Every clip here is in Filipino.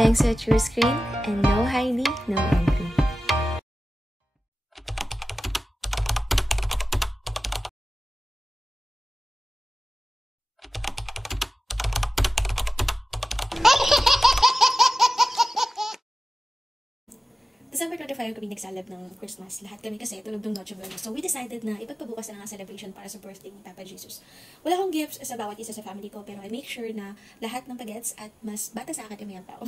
Bengso True Screen, and no Heidi, no entry. December 25 kami nagsalab ng Christmas. Lahat kami kasi tulog ng Noche Buena. So we decided na ipagpabukas na nga celebration para sa birthday ni Papa Jesus. Wala akong gifts sa bawat isa sa family ko, pero I make sure na lahat ng pagets at mas bata sa akin kami ang tao.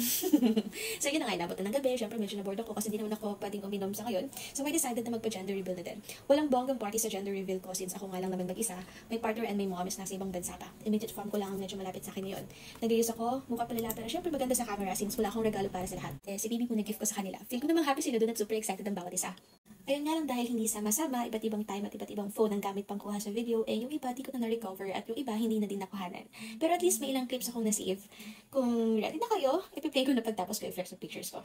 So yun na nga, inabot na ng gabi. Siyempre medyo naboard ako kasi di naman ako pwedeng uminom sa ngayon. So I decided na magpa-gender reveal na din. Walang bonggang party sa gender reveal ko since ako nga lang naman mag-isa. My partner and my mom is nasa ibang bansa pa. Immediate farm ko lang ang medyo malapit sa akin ngayon. Nag-ius ako, mukha palala, pero syempre maganda sa camera since wala akong regalo para sa lahat. Si Bibi po nag-gift ko sa kanila. Feel ko namang happy sila doon at super excited ang bawat isa. Ayun nga lang, dahil hindi sama-sama, iba't ibang time at iba't ibang phone ang gamit pang kuha sa video, yung iba di ko na na-recover at yung iba hindi na din nakuhanan. Pero at least may ilang clips akong na-save. Kung ready na kayo, ipiplay ko na pagtapos ko i-flex yung pictures ko.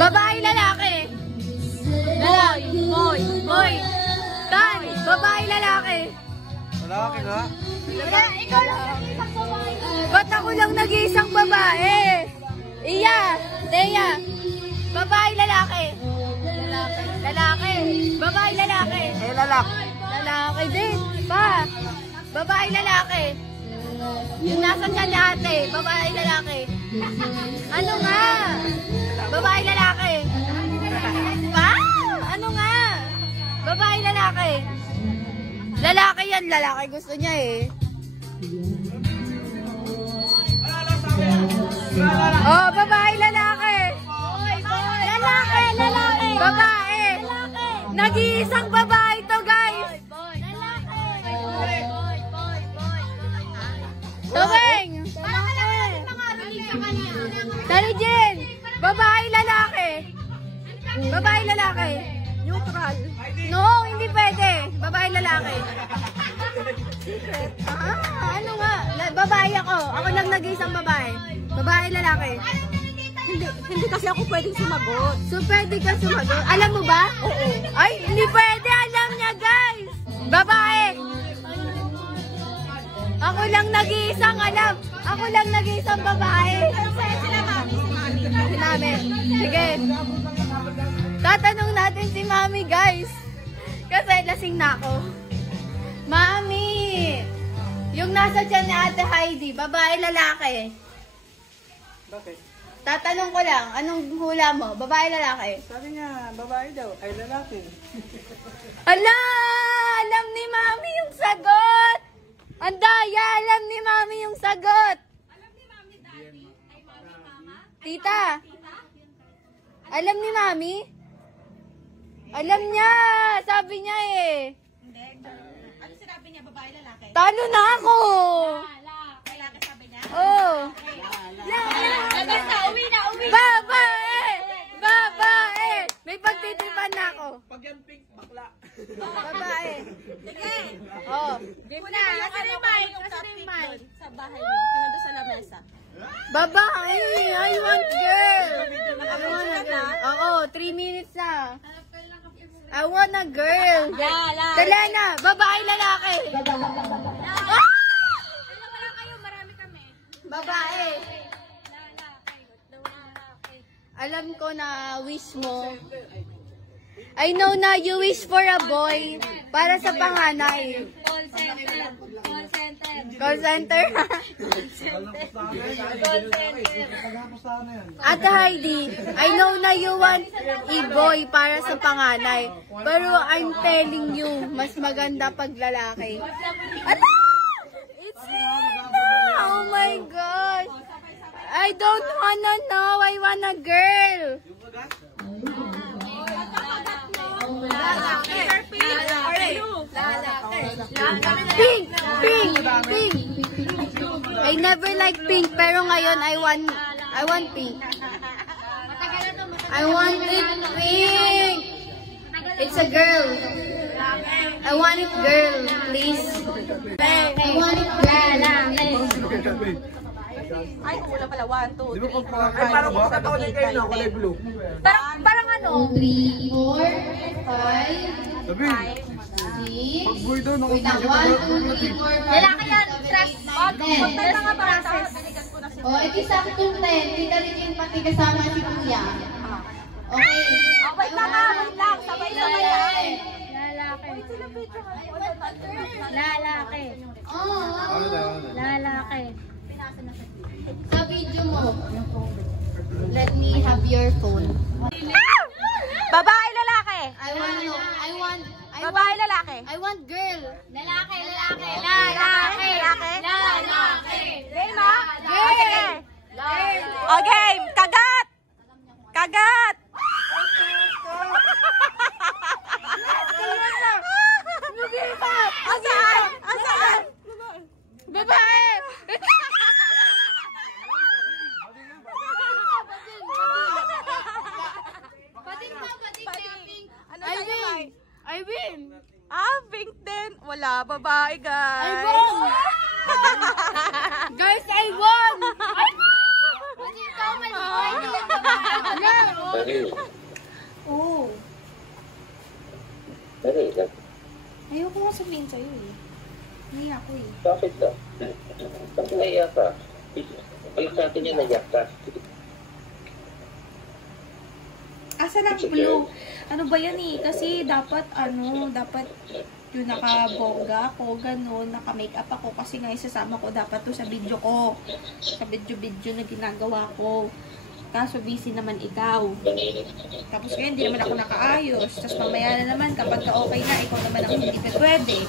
Babae, lalaki. Boy. Babae, lalaki. Lalaki nga. Ikaw lang nag-iisang babae. Ba't ako lang nag-iisang babae? Iya, Teya. Babae, lalaki. Lalaki. Babae, lalaki. Lalaki din. Pa. Babae, lalaki. Yung nasa dyan ni ate. Babae, lalaki. Ano nga? Babae, lalaki. Pa? Ano nga? Babae, lalaki. Lalaki yan, lalaki gusto niya eh. Oh, babae, lalaki. Lalaki. Babae. Nag-iisang babae to, guys. Taweng. Tari Jen. Babae, lalaki. Babae, lalaki. Neutral. No, hindi pwede. Babae, lalaki. Ano nga? Babae ako. Ako lang nag-iisang babae. Babae, lalaki. Hindi kasi ako pwedeng sumagot. So, pwede ka sumagot? Alam mo ba? Oo. Ay, hindi pwede. Alam niya, guys. Babae. Ako lang nag-iisang alam. Ako lang nag-iisang babae. Si Mami. Sige. Tatanong natin si Mami, guys. Kasi lasing na ako. Mami! Yung nasa tiyan ni Ate Heidi, babae, lalaki? Bakit? Tatanong ko lang, anong hula mo? Babae, lalaki? Sabi niya, babae daw, ay lalaki. Ala! Alam ni Mami yung sagot! Ang daya! Alam ni Mami yung sagot! Alam ni Mami, Daddy? Ay, Mami, Mama? Tita? Alam ni Mami? Alam niya! Sabi niya eh! Hindi. Ano sinabi niya? Babae, lalaki? Talo na ako! Lalaki sabi niya? Oh! Basta, uwi na! Babae! May pagtitipan na ako. Pag yan pink, bakla. Babae. Sige! Oh. Kuna, kasi yung mic sa bahay niyo. Pinundo sa lamesa. Babae! I want girl! Oo, 3 minutes na. I want a girl. Dala na. Babae, lalaki. Ah! Marami kami. Babae. Alam ko na wish mo. I know na you wish for a boy para sa panganay. Call center. Call center. Ate Heidi, I know na you want a boy para sa panganay. Pero I'm telling you, mas maganda pag lalaki. Ano? It's Linda! Oh my gosh! I don't wanna know. I want a girl. Pink! I never like pink, pero ngayon I want pink. I want it pink. It's a girl. I want it girl, please. I want it girl. Ay, kulang pala. 1, 2, 3, 4, 5, 6, 7, 8, 9, 10. Parang ano? 3, 4, 5, Sabi, 6. pag-boy daw, Wait lang, 1, 2, 3, 4, 5, Lalaki yan. Stress. Wag, 10. magtay na nga para sa binigyan ko na si O, ito saktong 10. Tita Regine, pati kasama si Kuya. Okay. Oh, wait lang nga, wait lang. Sabay-sabay yan. Lalaki. Oo. ano? Lalaki. Sa video mo. Let me have your phone. Babae, lalaki. Babae, lalaki. I want girl. Lalaki. Lalaki. Lalaki. Game, ha? Oh, sige. Oh, game. Kagat. Kagat. Asaan? Asaan? Babae. Ano sa'yo, Mai? I win. Ah, pink din. Wala, babae, guys. Guys, I won. Pati ikaw mali. Oh. Dali lang. Ayoko nga sabihin sa'yo eh. Naiyak ko eh. Bakit ka? Bakit naiyak ka? Balik sa atin yan, naiyak ka. Asa ng blue? Ano ba yan eh? Kasi dapat dapat yung naka-bongga ko, ganun, naka-makeup ako kasi nga isasama ko dapat to sa video ko. Sa video na ginagawa ko. Kaso busy naman ikaw. Tapos ngayon, hindi naman ako nakaayos. Tapos mamaya na naman, kapag ka-okay na, ikaw naman ang hindi pa pwede.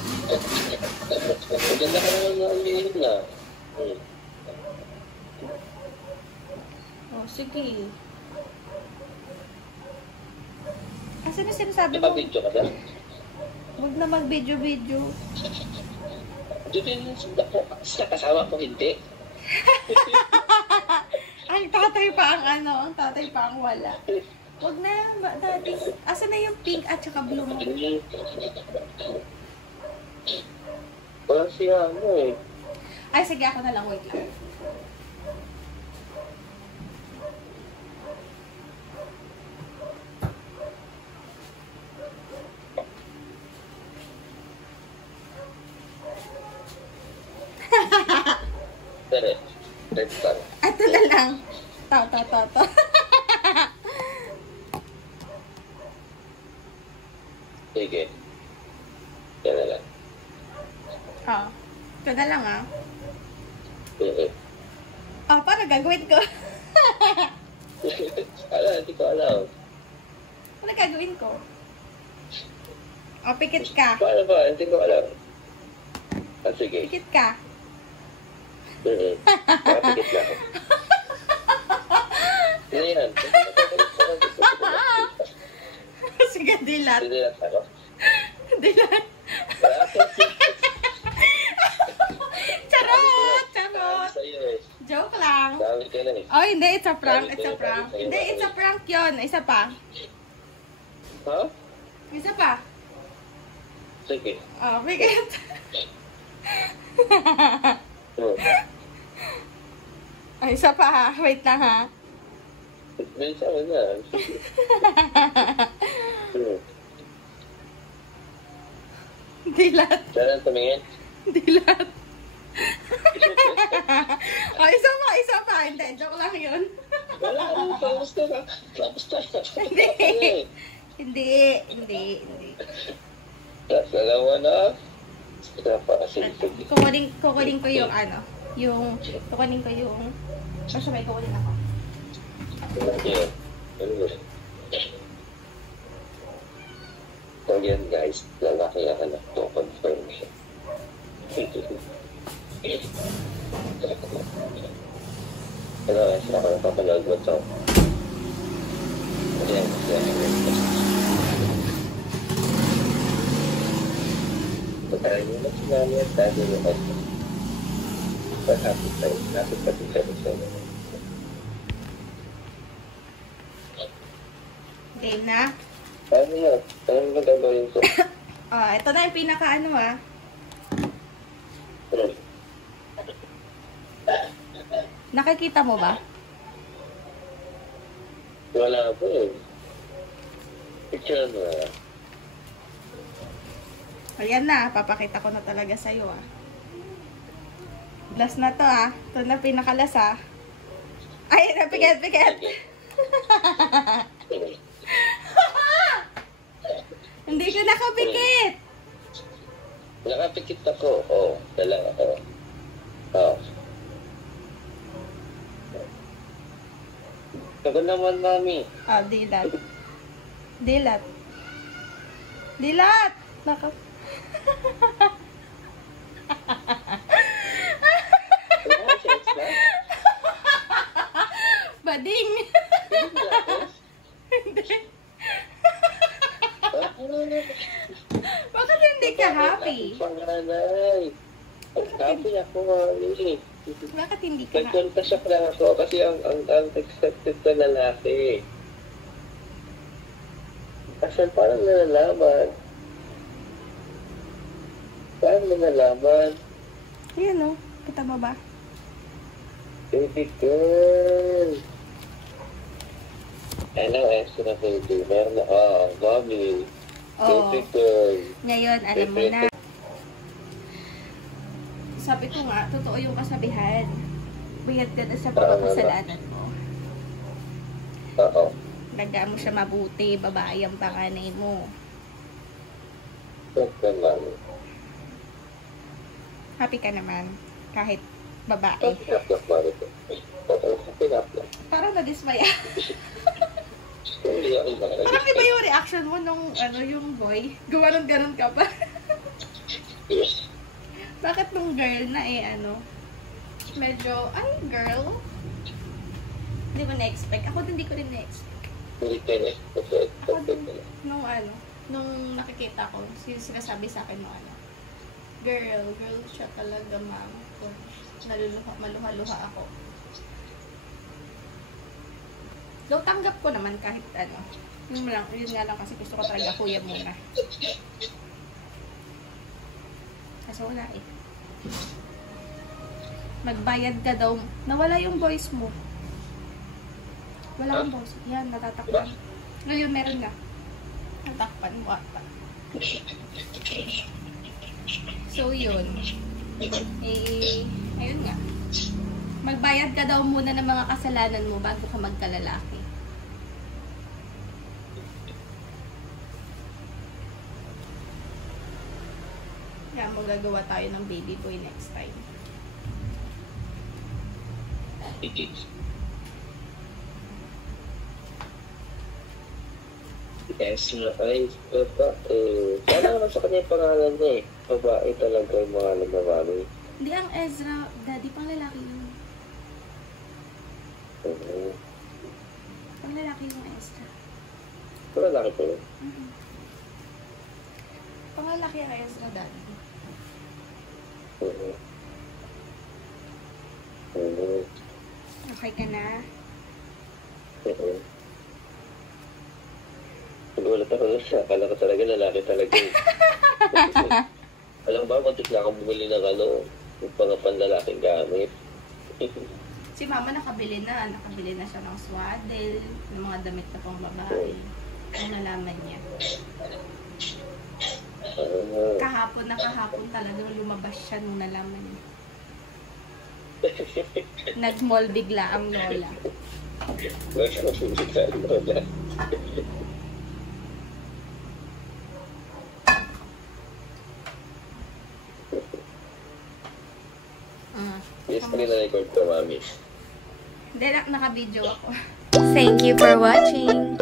Maganda ka naman na umiinom na. Oh, sige. Asa na sinasabi mo? Nakabidyo ka na? Huwag na mag-video-video. Doon sa kasama ko, hindi. Ang tatay pa ang tatay pa ang wala. Huwag na, dati. Asa na yung pink at saka blue mo? Wala siya, ano eh. Ay, sige, ako na lang. Wait lang. Pero, red star. Ito na lang. To. Sige. Yan na lang. Oh. Ito na lang ah. Oo. Oh, para gagawin ko. Hindi ko alam. Ano gagawin ko? Oh, pikit ka. Paano ba? Hindi ko alam. Sige. Pikit ka. Nakapikit na ako. Ano yan? Sige, dilat. Hindi lang ako. Dilat. Charot! Sa'yo eh. Joke lang. Dami ka na eh. Oh, hindi. It's a prank. Hindi, it's a prank yun. Isa pa. Ha? Isa pa. Sige. Oh, pikit. Ay, isa pa ha. Wait lang ha. Bilisan mo na. Dilat. Saan tumingin? Dilat. Oh, isa pa. Hindi, joke lang yun. Wala ka. Tapos na. Hindi. Tapos dalawa na. Sige. Kukunin ko yung kukunin ko yung, masabay kukunin ako. Yeah. So yan guys, lalaki ang anak to, confirm siya. Hello guys, ako napapanood mo to. Ayan. Pagkain mo na sinami at dado mo kasi. Lapit pati sa'yo. Game na? Paano yun? Paano mo gagawin ko? Ito na yung pinaka-ano Nakikita mo ba? Wala po eh. Picture mo na. Ayan na, papakita ko na talaga sa'yo ah. Last na to ah. Ito na pinakalas ah. Ay, napikit. Hindi ka nakapikit. Nakapikit ako. Oo, dala ako. Oo. Ako naman, mami. Ah, dilat. Naka... Bading. Hindi. Bakit hindi ka happy? Panganay. Happy ako, mami. Bakit hindi ka happy? Nagkontasyak lang ako kasi ang expected na lalaki. Kasi parang nalalaman. Ayan o. Kita mo ba? Baby girl. Ano, extra baby. Meron na, mommy. Oo. Baby girl. Ngayon, alam mo na. Sabi ko nga, totoo yung kasabihan. Buyat ka na sa mga kasalanan mo. Oo. Daga mo siya mabuti, babae ang panganay mo. Ito, mami. Happy ka naman, kahit babae. Pinaplak, mami. Pinaplak. Parang nadismaya. Hindi ako nakakagis. Parang iba yung reaction mo nung yung boy. Gumanon-ganon ka pa. Yes. Bakit nung girl na medyo, ay girl? Hindi mo na-expect. Ako din, hindi ko rin na-expect. Hindi ka na-expect. Ako din, nung nakikita ko, sinasabi sa akin girl siya talaga, ma'am. Maluha-luha ako. Though tanggap ko naman kahit yun nga lang kasi gusto ko talaga kuya muna. Kasi wala eh. Magbayad ka daw. Nawala yung voice mo. Wala akong voice. Yan, natatakpan. Ngayon meron na. Natakpan mo ata. So yun. Ayun nga. Magbayad ka daw muna ng mga kasalanan mo bago ka magkalalaki. Kaya magagawa tayo ng baby boy next time. Yes, ay, sana naman sa kanya yung pangalan niya eh. Babae talaga yung mga nagmamami. Hindi, ang Ezra, daddy, pang lalaki yun. Pang lalaki yung Ezra. Pero laki po yun. Pang lalaki ang Ezra, daddy. Okay ka na? Nagulat ako na siya. Akala ko talaga lalaki talaga eh. Alam ba, matik na akong bumili ng yung mga panlalaking gamit. Si mama nakabili na siya ng swaddle, ng mga damit na pang babae. Ang nalaman niya. Kahapon talagang lumabas siya nung nalaman niya. Nag-mall bigla ang lola. Yes, na-record ko, mami. Hindi, naka-video ako. Thank you for watching.